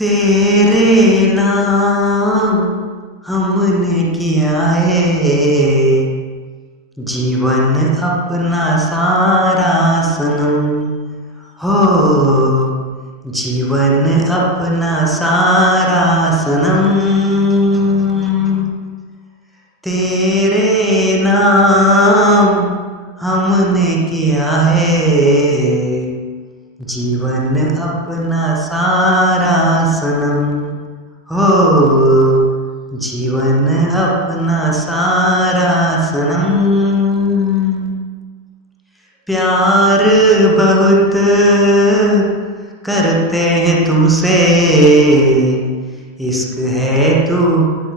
तेरे नाम हमने किया है जीवन अपना सारा सनम हो, जीवन अपना सारा सनम। तेरे नाम हमने किया है जीवन अपना सारा सनम हो, जीवन अपना सारा सनम। प्यार बहुत करते हैं तुमसे, इश्क है तू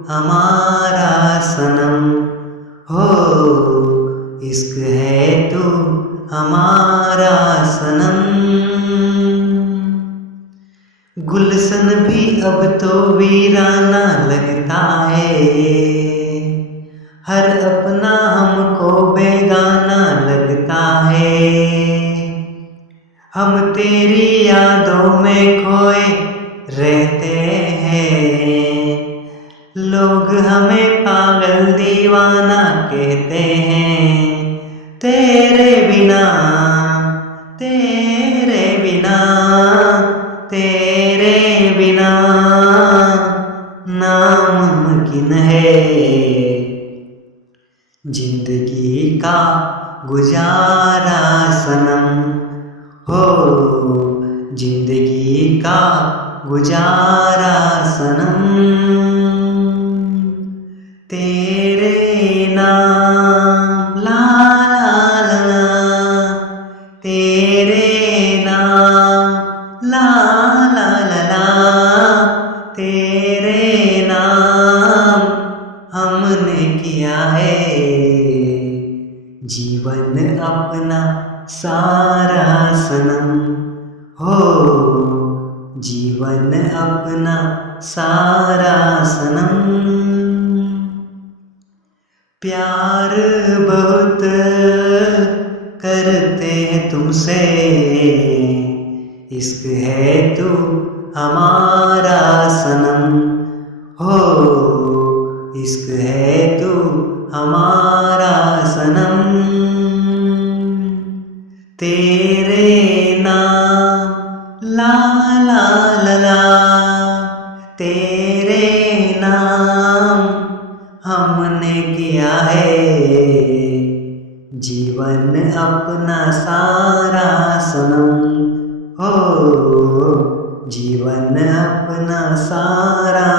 हमारा सनम हो, इश्क है तू हमारा सनम। गुलशन भी अब तो वीराना लगता है, हर अपना हमको बेगाना लगता है। हम तेरी यादों में खोए रहते हैं, लोग हमें पागल दीवाना कहते हैं। तेरे बिना तेरे बिना तेरे बिना नामुमकिन है जिंदगी का गुजारा सनम हो, जिंदगी का गुजारा सनम। तेरे नाम ला ला ला, तेरे नाम ला ला ला ला, तेरे नाम हमने किया है जीवन अपना सारा सनम हो, जीवन अपना सारा सनम। प्यार बहुत करते हैं तुमसे, इश्क है तू हमारा सनम हो, इश्क है तू हमारा सनम। तेरे नाम ला ला ला ला, तेरे नाम हमने किया है जीवन अपना सारा सनम हो, जीवन अपना सारा